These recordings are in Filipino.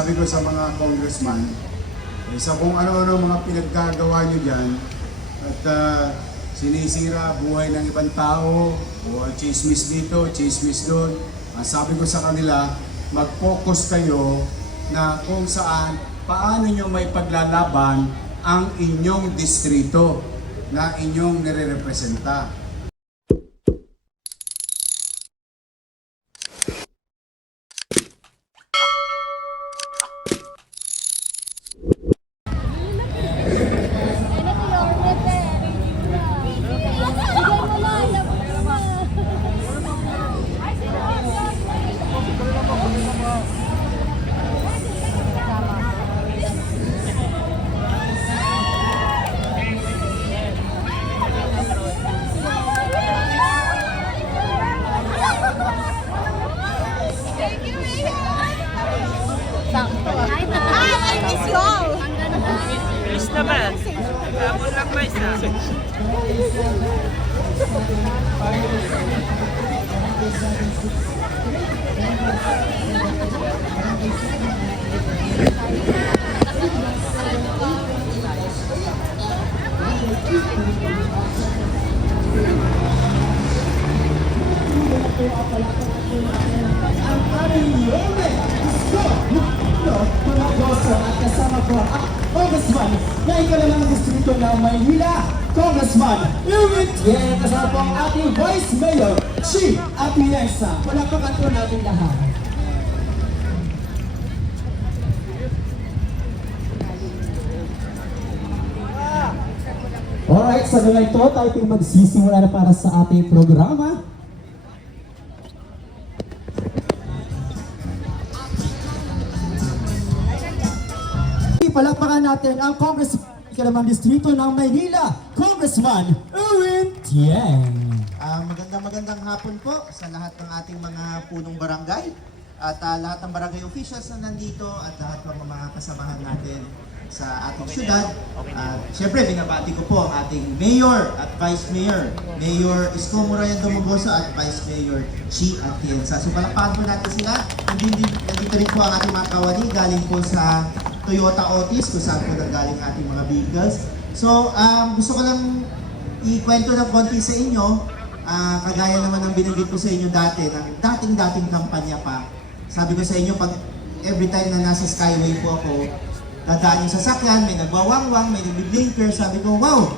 sabi ko sa mga congressman, sa kung ano-ano mga pinaggagawa nyo dyan, at sinisira buhay ng ibang tao, o chismis dito, chismis doon. Ang sabi ko sa kanila, mag-focus kayo na kung saan, paano nyo may paglalaban ang inyong distrito na inyong nire-representa. I miss you all. Miss naman. Hamon lang ba isa? Ang aming Yorme Isko Tumagoso at kasama ko ang Congressman na ikalimang distrito ng Maynila, Congressman Erwin Tieng, kasama po ang ating Vice Mayor Chi Atienza. Palakpakan po natin lahat. Alright, sa mga ito, tayo po magsisimula na para sa ating programa. Palakpakan natin ang Congressman ikalimang distrito ng Maynila, Congressman Erwin Tieng. Magandang hapon po sa lahat ng ating mga punong barangay at lahat ng barangay officials na nandito at lahat ng mga kasamahan natin sa ating syudad. Siyempre, binabati ko po ang ating Mayor at Vice Mayor, Mayor Isko Morayan Domogoso at Vice Mayor Chi Atienza. So palakpakan po natin sila. Nandito rin po ang ating mga kawani galing po sa Toyota Otis, kung saan po nanggaling ating mga vehicles. So, gusto ko lang ikwento ng konti sa inyo, kagaya naman ng binanggit ko sa inyo dati, ng dating kampanya pa. Sabi ko sa inyo, pag every time na nasa Skyway po ako, dadaan yung sasakyan, may nagwawangwang, may nagbiblinker, sabi ko, wow,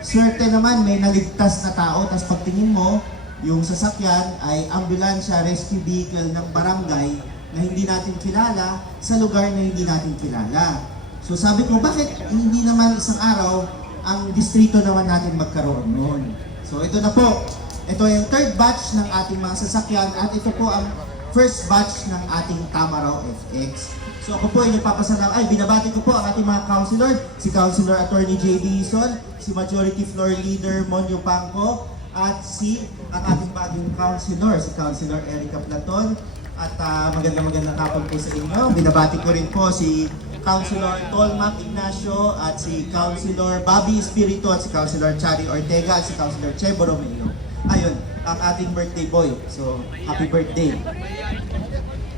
swerte naman, may naligtas na tao. Tapos pagtingin mo, yung sasakyan ay ambulansya, rescue vehicle ng barangay na hindi natin kilala sa lugar na hindi natin kilala. So sabi ko, bakit hindi naman isang araw ang distrito naman natin magkaroon noon? So ito na po, ito yung third batch ng ating mga sasakyan at ito po ang first batch ng ating Tamaraw FX. So ako po ay binabati ko po ang ating mga councilor, si Councilor Attorney J.D. Ison, si Majority Floor Leader Monyo Pangco, at ang ating bagong councilor, si Councilor Erica Platon. At magandang hapon po sa inyo. Binabati ko rin po si Councilor Tolmac Ignacio at si Councilor Bobby Espiritu at si Councilor Chari Ortega at si Councilor Chebo Romeo. Ayun, ang ating birthday boy. So, happy birthday.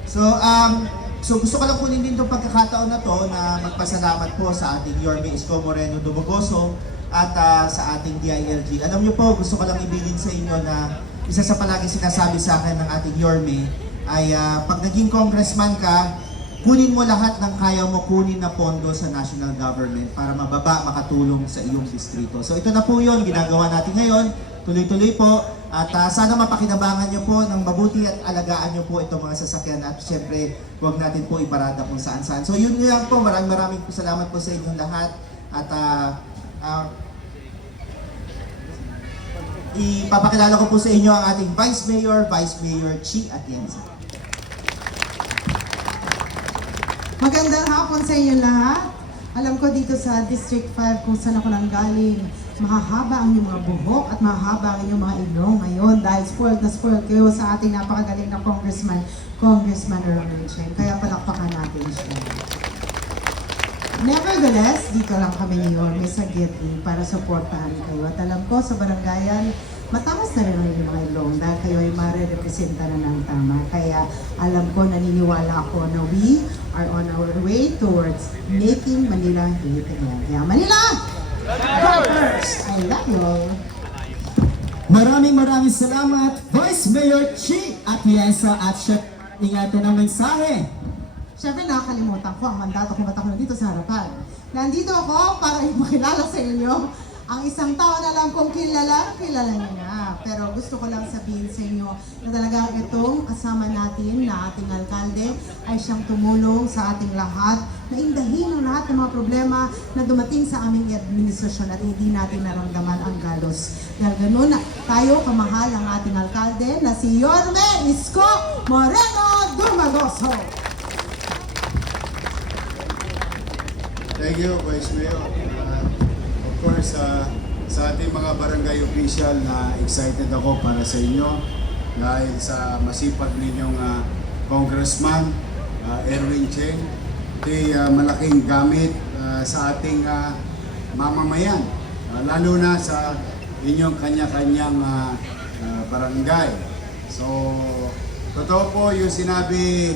So gusto ko lang kunin din itong pagkakataon na to na magpasalamat po sa ating Yorme Isko Moreno Dumogoso at sa ating DILG. Alam niyo po, gusto ko lang ibilin sa inyo na isa sa palagi sinasabi sa akin ng ating Yorme ay pag naging congressman ka, kunin mo lahat ng kaya mo kunin na pondo sa national government para mababa, makatulong sa iyong distrito. So ito na po yun, ginagawa natin ngayon. Tuloy-tuloy po. At sana mapakinabangan nyo po ng mabuti at alagaan nyo po itong mga sasakyan. At syempre, huwag natin po iparada kung saan-saan. So yun lang po, maraming salamat po sa inyong lahat. At ipapakilala ko po sa inyo ang ating Vice Mayor Chi Atienza. Magandang hapon sa inyo lahat. Alam ko dito sa District 5 kung saan ako nanggaling, mahahaba ang inyong mga buhok at mahahaba ang inyong mga ilong ngayon dahil spoiled na spoiled kayo sa ating napakagaling na Congressman Erwin Tieng. Kaya palakpakan natin siya. Nevertheless, dito lang kami ngayon, may saglit para supportahan kayo. At alam ko sa barangayan, matamas na rin ang inyong mga ilong dahil kayo ay marirepresenta na ng tama. Kaya alam ko, naniniwala ako na we are on our working towards making Manila great again. Kaya Manila, Conquers! I love you all. Maraming salamat, Vice Mayor Chi Atienza at Chef ingatan ang mensahe. Siyempre nakakalimutan ko ang mandato kung ba't ako nandito sa harapan. Nandito ako para ipakilala sa inyo ang isang tao na lang kung kilala niyo na. Pero gusto ko lang sabihin sa inyo na talaga itong kasama natin na ating alkalde ay siyang tumulong sa ating lahat na indahin ang lahat ng mga problema na dumating sa aming administrasyon at hindi natin naramdaman ang galos. Dahil ganun, tayo kamahal ang ating alkalde na si Yorme Isko Moreno Dumagoso. Thank you, Vice Mayor. Of course, sa ating mga barangay official na excited ako para sa inyo dahil sa masipag ninyong Congressman Erwin Cheng. Ito'y malaking gamit sa ating mamamayan, lalo na sa inyong kanya-kanyang barangay. So, totoo po yung sinabi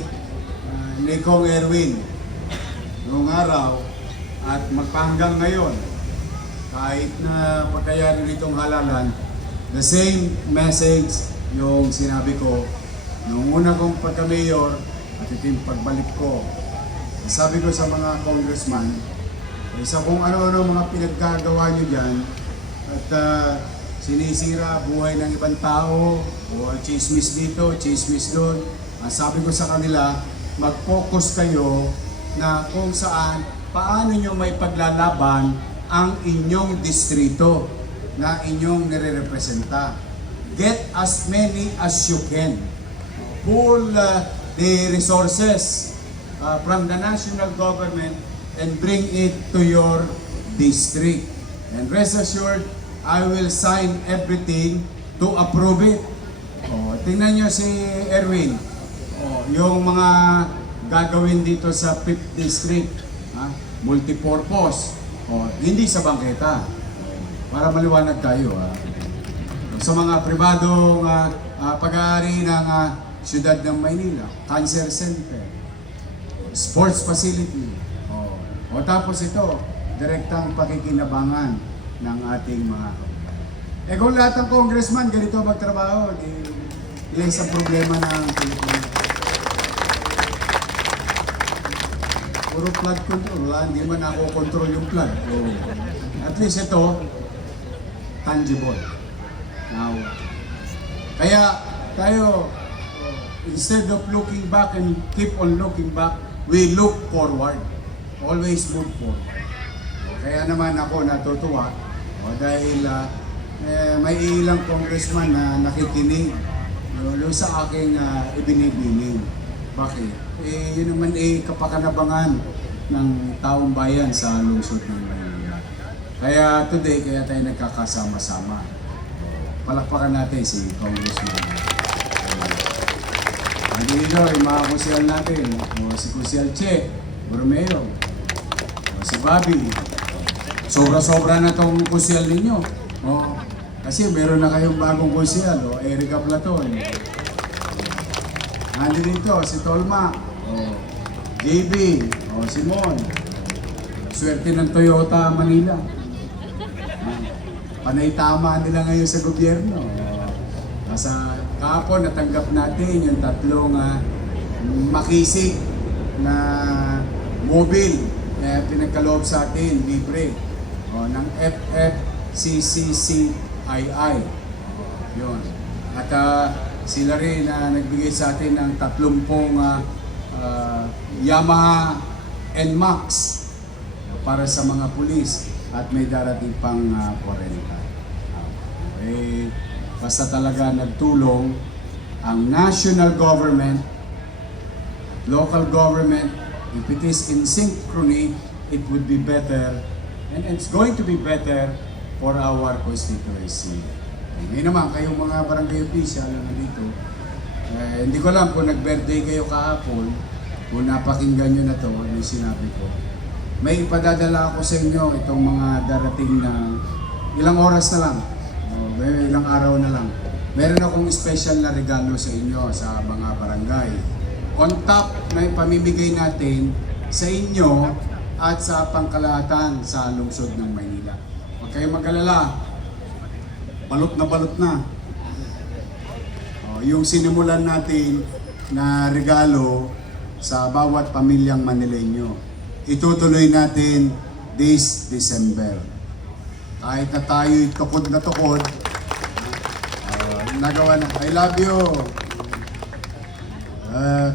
ni Kong Erwin noong araw at magpahanggang ngayon, kahit na pagkayari nitong halalan, the same message yung sinabi ko noong una kong pagka-mayor at ito yung pagbalik ko. Sabi ko sa mga congressman, sa kung ano-ano mga pinaggagawa nyo dyan at sinisira buhay ng ibang tao o chismis dito, chismis doon, sabi ko sa kanila, mag-focus kayo na kung saan, paano nyo may paglalaban ang inyong distrito na inyong nire-representa. Get as many as you can. Pull the resources from the national government and bring it to your district. And rest assured, I will sign everything to approve it. Tingnan nyo si Erwin. Yung mga gagawin dito sa 5th District, multipurpose, hindi sa bangketa, para maliwanag tayo. Sa mga pribadong pag-aari ng siyudad ng Maynila, cancer center, sports facility, tapos ito, direktang pakikinabangan ng ating mga kung lahat ng congressman ganito magtrabaho, di isang problema ng Pilipinas. Puro flood control, hindi man ako control yung flood. So, at least ito, tangible. Now, kaya tayo, instead of looking back and keep on looking back, we look forward. Always move forward. Kaya naman ako natutuwa dahil may ilang congressman na nakikinig sa aking ibinibining. Bakit? Yun naman kapakanabangan ng taong bayan sa lungsod ng Maynila. Kaya today, kaya tayo nagkakasama-sama. Palakpakan natin si Congressman. Dito, yung mga kusyal natin, si Kusyal Che, Borromeo, si Bobby. Sobra-sobra na itong kusyal ninyo. Kasi meron na kayong bagong kusyal, Erica Platon. Nandito dito, si Tolma, JB, Simon. Swerte ng Toyota Manila. Panay tama nila ngayon sa gobyerno. Sa kahapon, natanggap natin yung tatlong makisig na mobile na pinagkaloob sa atin, libre, ng FFCCCII. Yun. At sila rin na nagbigay sa atin ng 30 Yamaha NMAX para sa mga pulis at may darating pang 40. Basta talaga nagtulong ang national government, local government. If it is in synchrony, it would be better, and it's going to be better for our constituency. Ngayon naman, kayong mga barangay official na nandito, hindi ko alam kung nag-birthday kayo kahapon, kung napakinggan nyo na to, yung sinabi ko. May ipadadala ako sa inyo itong mga darating na ilang oras na lang, ilang araw na lang. Meron akong special na regalo sa inyo sa mga barangay. On top na ipamimigay natin sa inyo at sa pangkalahatan sa lungsod ng Maynila. Huwag kayong mag-alala, balot na. Yung sinimulan natin na regalo sa bawat pamilyang Manileño, itutuloy natin this December. Kahit na tayo'y tukod na tukod, nagawa na. I love you!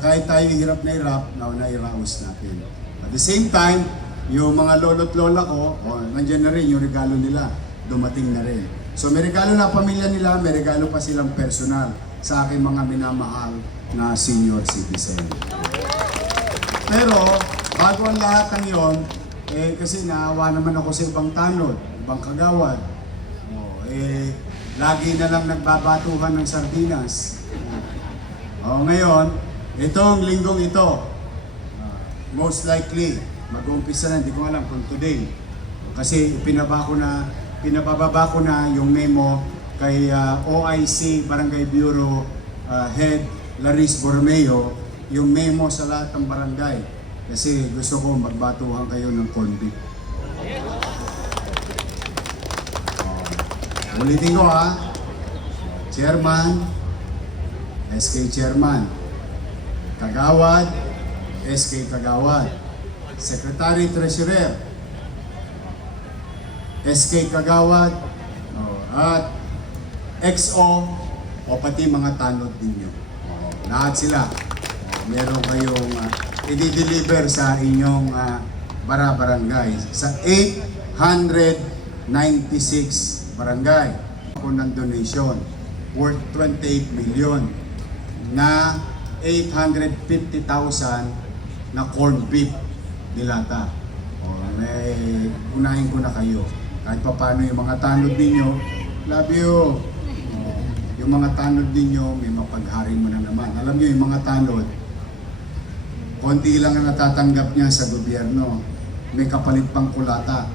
Kahit tayo hirap na hirap, nairaos natin. At the same time, yung mga lolo't lola ko, nandiyan na rin yung regalo nila, dumating na rin. So may regalo na pamilya nila, may regalo pa silang personal sa aking mga minamahal na senior citizen. Pero, bago ang lahat ng yon, kasi naawa naman ako sa ibang tanod, ibang kagawad. Lagi na lang nagbabatuhan ng sardinas. Ngayon, itong linggong ito, most likely, mag-uumpisa na, hindi ko alam kung today. Kasi pinabababa ko na yung memo kay OIC Barangay Bureau Head Laris Borromeo, yung memo sa lahat ng barangay. Kasi gusto ko magbatuhan kayo ng corned beef. Ulitin ko Chairman, SK Chairman, Kagawad, SK Kagawad, Secretary Treasurer, SK Kagawad, at XO, o pati mga tanod ninyo. Lahat sila. Meron kayong i-deliver sa inyong barangay sa 896 barangay. Ako ng donation worth 28 million na 850,000 na corned beef dilata. Unahin ko na kayo. Kahit pa paano yung mga tanod ninyo, love you. Yung mga tanod ninyo, may mapaghari mo na naman. Alam nyo, yung mga tanod, konti lang ang natatanggap niya sa gobyerno. May kapalit pang kulata.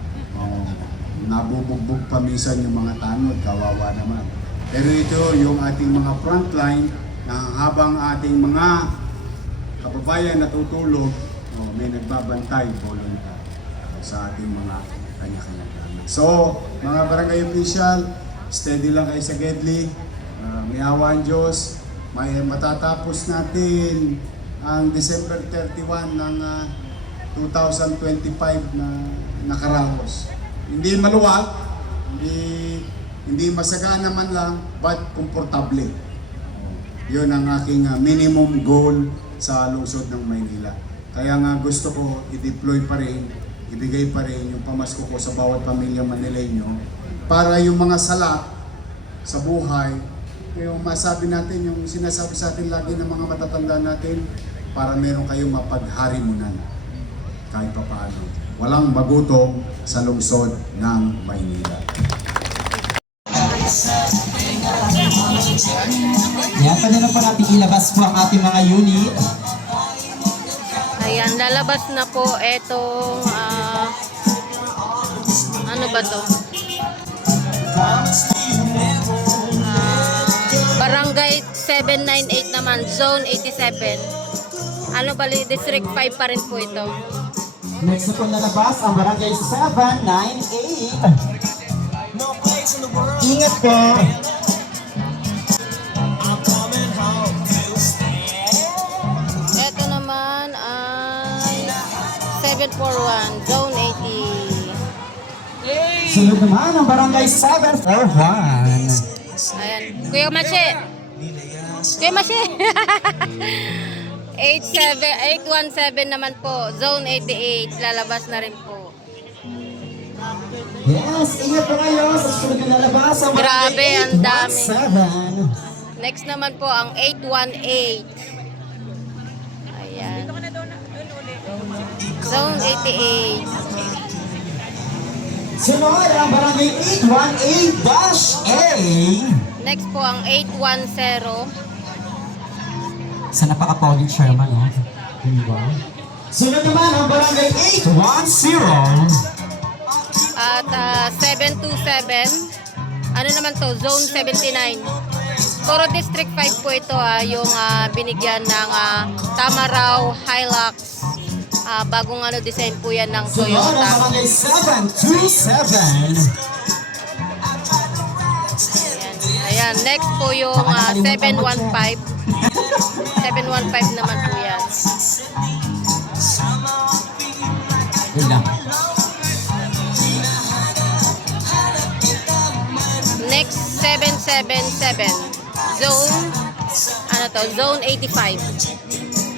Nabubugbog pa minsan yung mga tanod, kawawa naman. Pero ito, yung ating mga frontline, na habang ating mga kababayan natutulog, may nagbabantay, volunteer sa ating mga kanya-kanya. So, mga barangay official, steady lang kayo sa Gedli. May awa ang Diyos. Matatapos natin ang December 31 ng 2025 na nakaraos. Hindi maluwag, hindi masagana man lang, but komportable. Yun ang aking minimum goal sa lungsod ng Maynila. Kaya nga gusto ko i-deploy pa rin, ibigay pa rin yung pamasko ko sa bawat pamilya Manileño para yung mga sala sa buhay, yung masabi natin, yung sinasabi sa atin lagi ng mga matatanda natin, para meron kayong mapagharimunan kahit pa paano. Walang magutom sa lungsod ng Maynila. Yan, pwede na po natin ilabas po ang ating mga unit. Ayan, lalabas na po etong ano ba to? Barangay 798 naman, Zone 87. Ano bali, District 5 pa rin po ito. Next na po nalabas ang Barangay 798. Ingat po! Ito naman ay 741, Zone 80. Sunod naman ang Barangay 741. Ayan. Kuya Mashe. Kuya Mashe. 817 naman po. Zone 88. Lalabas na rin po. Yes, ingat po kayo sa sunod na nalabas ang Grabe, ang dami. 817. Next naman po ang 818. Ayan. Zone 88. Sunod ang Barangay 818-A. Next po ang 810. Sa napaka-pogi chairman, no? Diba? Sunod naman ang Barangay 810. At 727. Ano naman to? Zone 79. Puro District 5 po ito yung binigyan ng Tamaraw, Hilux, Bagong ano design po yan ng Sunod ang Toyota. barangay 727. Ayan, next po yung 715. 715 naman po yan. Yun lang. Next, 777. Zone, ano to? Zone 85.